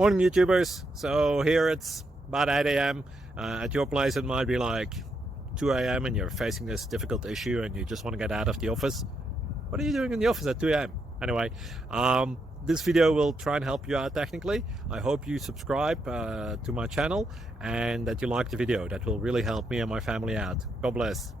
Morning YouTubers. So here it's about 8 a.m. At your place it might be like 2 a.m. and you're facing this difficult issue and you just want to get out of the office. What are you doing in the office at 2 a.m.? Anyway, this video will try and help you out technically. I hope you subscribe to my channel and that you like the video. That will really help me and my family out. God bless.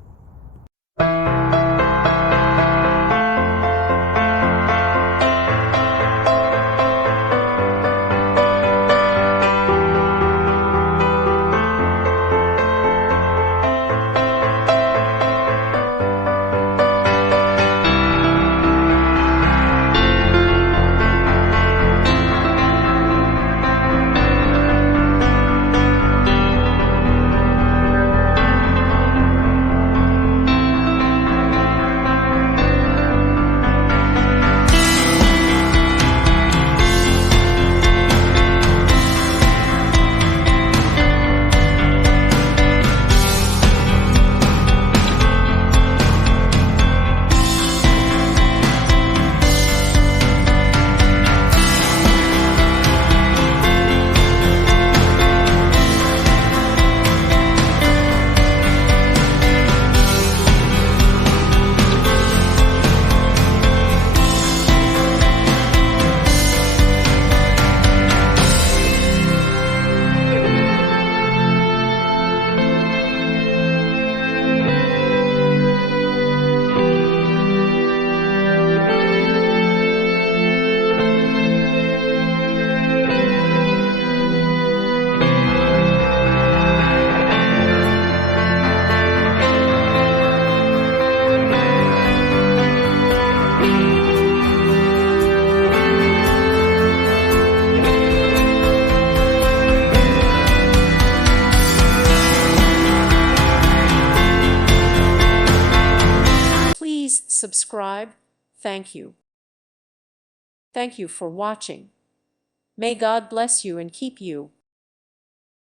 Please subscribe. Thank you. Thank you for watching. May God bless you and keep you.